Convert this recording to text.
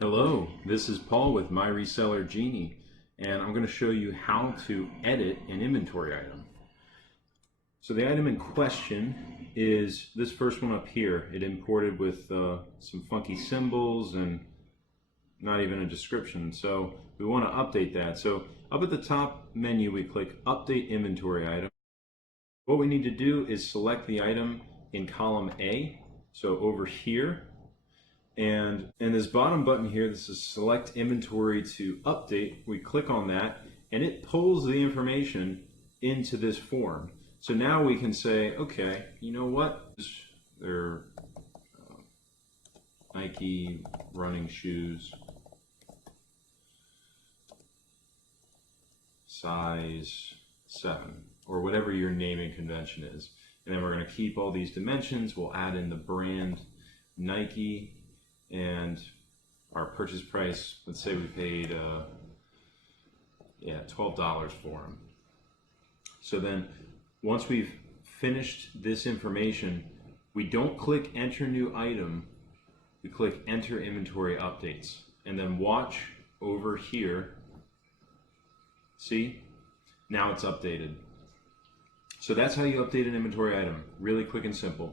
Hello, this is Paul with My Reseller Genie, and I'm going to show you how to edit an inventory item. So the item in question is this first one up here. It imported with some funky symbols and not even a description, so we want to update that. So up at the top menu we click Update Inventory Item. What we need to do is select the item in column A, so over here. And this bottom button here, this is select inventory to update. We click on that and it pulls the information into this form. So now we can say, okay, you know what? They're Nike running shoes, size 7, or whatever your naming convention is. And then we're going to keep all these dimensions. We'll add in the brand Nike and our purchase price. Let's say we paid $12 for them. So then once we've finished this information, we don't click enter new item, we click enter inventory updates, and then watch over here. See, now it's updated. So that's how you update an inventory item, really quick and simple.